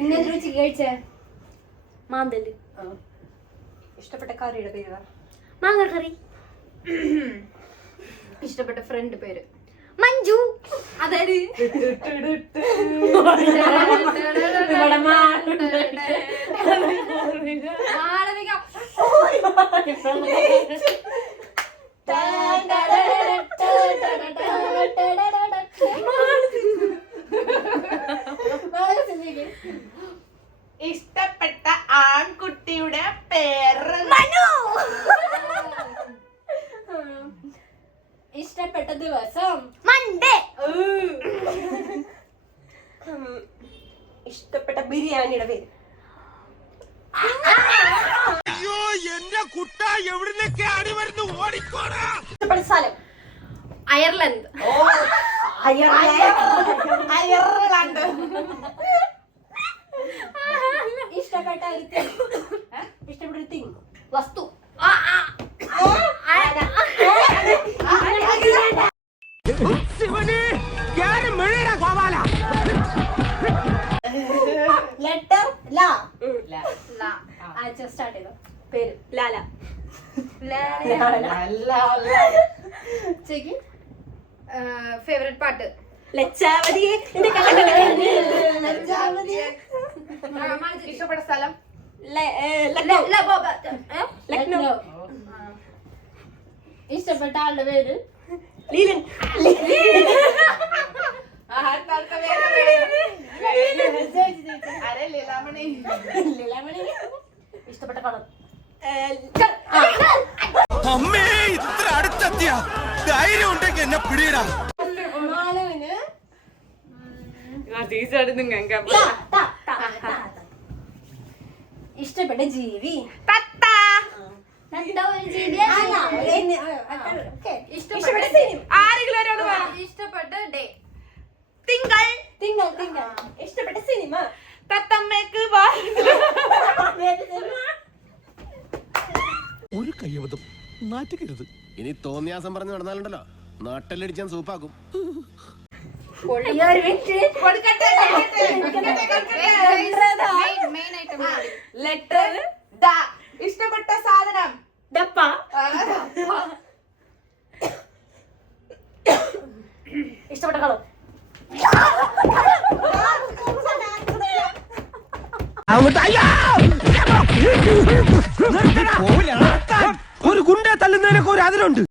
ഇന്നത്തെ രുചി കഴിച്ചേ മാന്തല്. ഇഷ്ടപ്പെട്ട കറിയുടെ പേര് മാങ്ങക്കറി. ഇഷ്ടപ്പെട്ട ഫ്രണ്ട് പേര് മഞ്ജു. അതായത് ഇഷ്ടപ്പെട്ട ആൺകുട്ടിയുടെ പേര് മനു. ഇഷ്ടപ്പെട്ട ദിവസം മൺഡേ. ഇഷ്ടപ്പെട്ട ബിരിയാണിയുടെ പേര് ഇഷ്ടപ്പെട്ട സ്ഥലം അയർലൻഡ്. അയർലൻഡ്. ഇഷ്ടപ്പെട്ട ഒരു thing. ഇഷ്ടപ്പെട്ട ഒരു തിങ് വസ്തു. ലെറ്റർ ലാ സ്റ്റാർട്ട് ചെയ്തോ പേര് ലാല. ചേക്ക് ഫേവറേറ്റ് പാട്ട് ലച്ചാവതിയെ ഇഷ്ടപ്പെട്ട സ്ഥലം ലക്നൗ. ഇഷ്ടപ്പെട്ട ആളുടെ പേര് ലീലൻ. ഇഷ്ടപ്പെട്ട കളർ അമ്മേ ഇത്ര അടുത്തെത്തിയ ധൈര്യം ഉണ്ടെങ്കിൽ എന്നെ പിടിയിടാം. മാളുവിന് ഇഷ്ടപ്പെട്ട ജീവി ഇഷ്ടപ്പെട്ട സിനിമ ഇഷ്ടപ്പെട്ട ഡേ തിങ്കൾ ഇഷ്ടപ്പെട്ട സിനിമ തത്തമ്മക്ക് ഒരു കയ്യബദ്ധം നാറ്റുകരുത്. ഇനി തോന്നിയാസം പറഞ്ഞു നടന്നാലുണ്ടല്ലോ നാട്ടിലടിച്ചാൻ സൂപ്പാക്കും. Letter the. ഇഷ്ടപ്പെട്ട സാധനം ഡപ്പ. ഇഷ്ടപ്പെട്ട കളർ ഒരു ഗുണ്ട തല്ലുന്നതിനൊക്കെ ഒരു അതിലുണ്ട്.